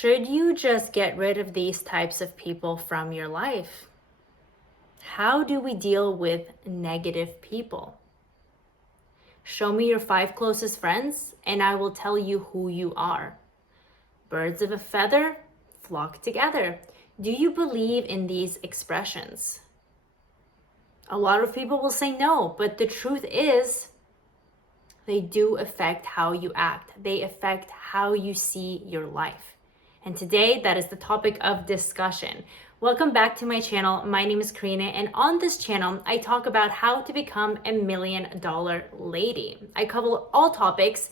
Should you just get rid of these types of people from your life? How do we deal with negative people? Show me your 5 closest friends and I will tell you who you are. Birds of a feather flock together. Do you believe in these expressions? A lot of people will say no, but the truth is they do affect how you act. They affect how you see your life. And today, that is the topic of discussion. Welcome back to my channel. My name is Karina, and on this channel, I talk about how to become a $1 million lady. I cover all topics,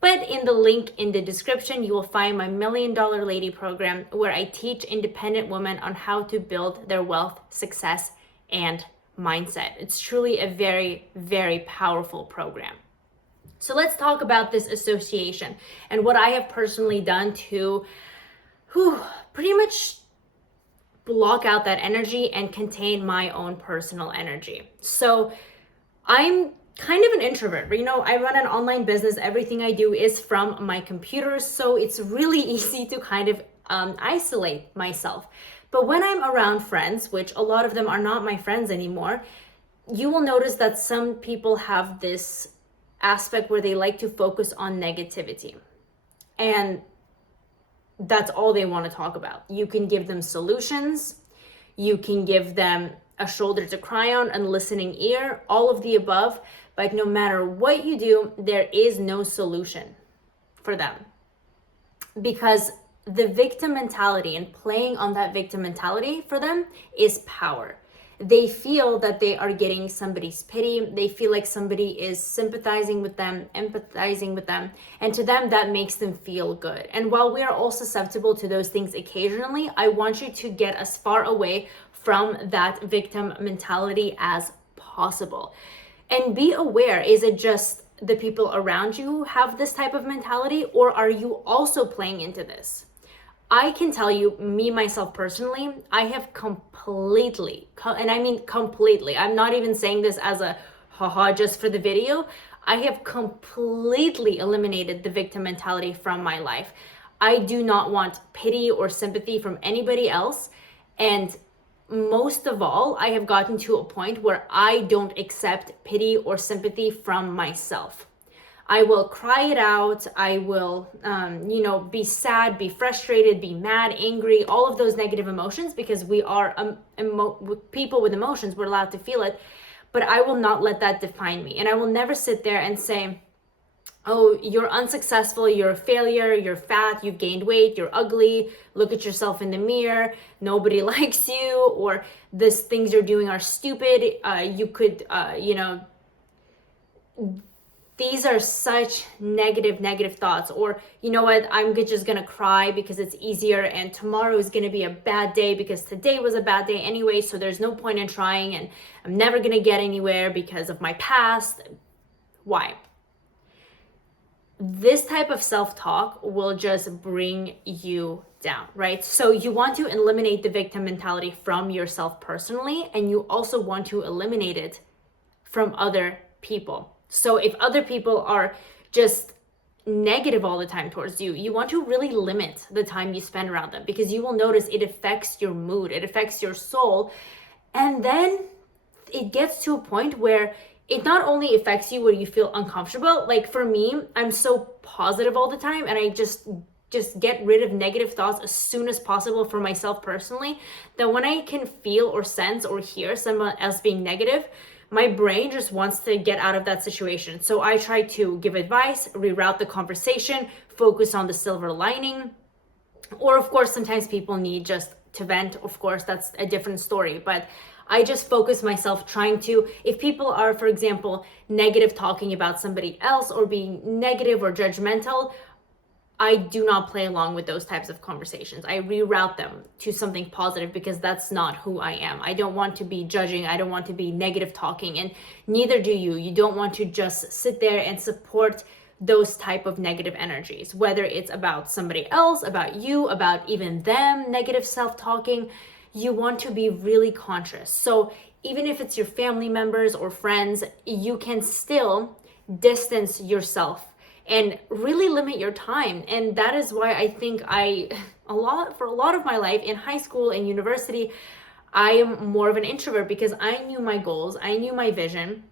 but in the link in the description, you will find my $1 million lady program where I teach independent women on how to build their wealth, success, and mindset. It's truly a very, very powerful program. So let's talk about this association and what I have personally done to pretty much block out that energy and contain my own personal energy. So I'm kind of an introvert. I run an online business. Everything I do is from my computer. So it's really easy to kind of isolate myself. But when I'm around friends, which a lot of them are not my friends anymore, you will notice that some people have this aspect where they like to focus on negativity. And that's all they want to talk about. You can give them solutions. You can give them a shoulder to cry on, a listening ear, all of the above. But no matter what you do, there is no solution for them. Because the victim mentality and playing on that victim mentality for them is power. They feel that they are getting somebody's pity. They feel like somebody is sympathizing with them, empathizing with them. And to them, that makes them feel good. And while we are all susceptible to those things occasionally, I want you to get as far away from that victim mentality as possible. And be aware, is it just the people around you who have this type of mentality, or are you also playing into this? I can tell you, me, myself personally, I have completely, and I mean completely, I'm not even saying this as a haha just for the video, I have completely eliminated the victim mentality from my life. I do not want pity or sympathy from anybody else. And most of all, I have gotten to a point where I don't accept pity or sympathy from myself. I will cry it out. I will, be sad, be frustrated, be mad, angry, all of those negative emotions, because we are people with emotions. We're allowed to feel it, but I will not let that define me. And I will never sit there and say, oh, you're unsuccessful, you're a failure, you're fat, you've gained weight, you're ugly, look at yourself in the mirror, nobody likes you, or these things you're doing are stupid. These are such negative thoughts. Or, you know what, I'm just gonna cry because it's easier, and tomorrow is gonna be a bad day because today was a bad day anyway, so there's no point in trying, and I'm never gonna get anywhere because of my past. Why? This type of self-talk will just bring you down, right? So you want to eliminate the victim mentality from yourself personally, and you also want to eliminate it from other people. So if other people are just negative all the time towards you, you want to really limit the time you spend around them, because you will notice it affects your mood, it affects your soul. And then it gets to a point where it not only affects you where you feel uncomfortable. Like for me, I'm so positive all the time, and I just get rid of negative thoughts as soon as possible for myself personally, that when I can feel or sense or hear someone else being negative, my brain just wants to get out of that situation. So I try to give advice, reroute the conversation, focus on the silver lining. Or of course, sometimes people need just to vent. Of course, that's a different story. But I just focus myself trying to, if people are, for example, negative talking about somebody else or being negative or judgmental, I do not play along with those types of conversations. I reroute them to something positive, because that's not who I am. I don't want to be judging. I don't want to be negative talking, and neither do you. You don't want to just sit there and support those type of negative energies, whether it's about somebody else, about you, about even them, negative self-talking. You want to be really conscious. So even if it's your family members or friends, you can still distance yourself and really limit your time. And that is why I think for a lot of my life in high school and university, I am more of an introvert because I knew my goals, I knew my vision,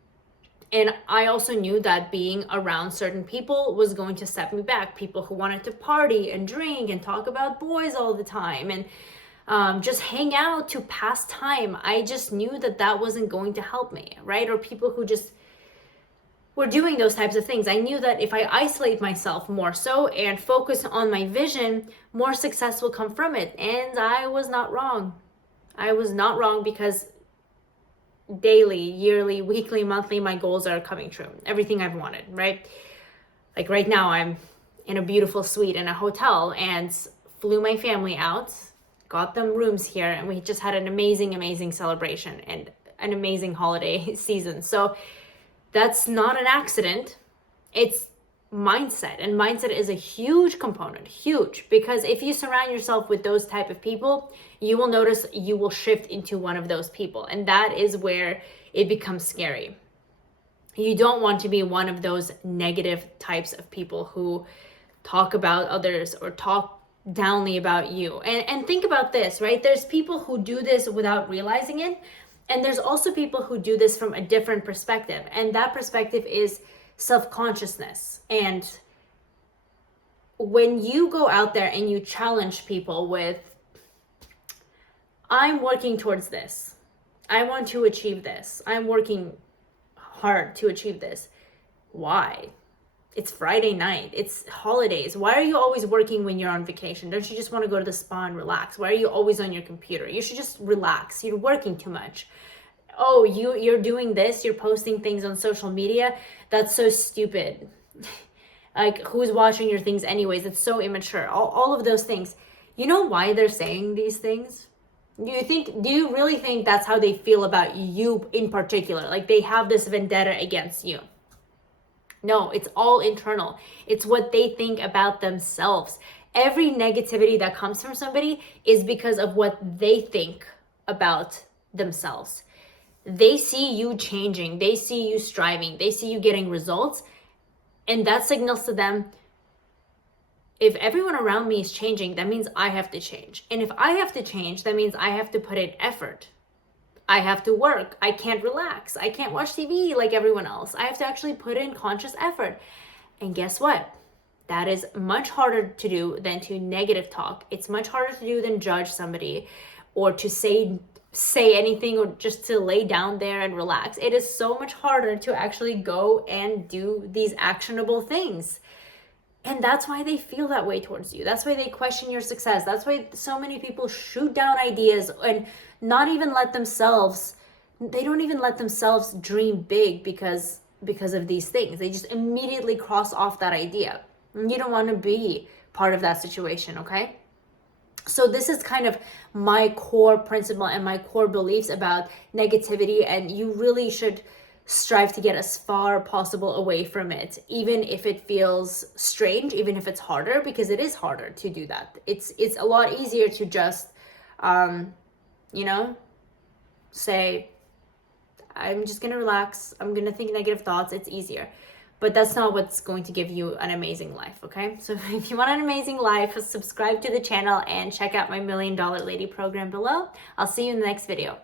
and I also knew that being around certain people was going to set me back. People who wanted to party and drink and talk about boys all the time and just hang out to pass time. I just knew that that wasn't going to help me, right? Or people who just were doing those types of things. I knew that if I isolate myself more so and focus on my vision, more success will come from it. And I was not wrong. I was not wrong because daily, yearly, weekly, monthly, my goals are coming true. Everything I've wanted, right? Like right now, I'm in a beautiful suite in a hotel and flew my family out, got them rooms here, and we just had an amazing, amazing celebration and an amazing holiday season. So that's not an accident. It's mindset, and mindset is a huge component, huge, because if you surround yourself with those type of people, you will notice you will shift into one of those people, and that is where it becomes scary. You don't want to be one of those negative types of people who talk about others or talk downly about you. And think about this, right? There's people who do this without realizing it, and there's also people who do this from a different perspective, and that perspective is self-consciousness. And when you go out there and you challenge people with, I'm working towards this, I want to achieve this, I'm working hard to achieve this. Why? It's Friday night, it's holidays. Why are you always working when you're on vacation? Don't you just want to go to the spa and relax? Why are you always on your computer? You should just relax. You're working too much. Oh, you're doing this, you're posting things on social media. That's so stupid. Like, who's watching your things anyways? It's so immature. All of those things. You know why they're saying these things? Do you really think that's how they feel about you in particular? Like they have this vendetta against you? No, it's all internal. It's what they think about themselves. Every negativity that comes from somebody is because of what they think about themselves. They see you changing, they see you striving, they see you getting results, and that signals to them, if everyone around me is changing, that means I have to change. And if I have to change, that means I have to put in effort. I have to work. I can't relax. I can't watch TV like everyone else. I have to actually put in conscious effort. And guess what? That is much harder to do than to negative talk. It's much harder to do than judge somebody or to say anything or just to lay down there and relax. It is so much harder to actually go and do these actionable things. And that's why they feel that way towards you. That's why they question your success. That's why so many people shoot down ideas and they don't even let themselves dream big because of these things. They just immediately cross off that idea. And you don't want to be part of that situation, okay? So this is kind of my core principle and my core beliefs about negativity, and you really should strive to get as far possible away from it, even if it feels strange, even if it's harder, because it is harder to do that. It's a lot easier to just, say, I'm just going to relax. I'm going to think negative thoughts. It's easier. But that's not what's going to give you an amazing life, okay? So if you want an amazing life, subscribe to the channel and check out my $1 Million Lady program below. I'll see you in the next video.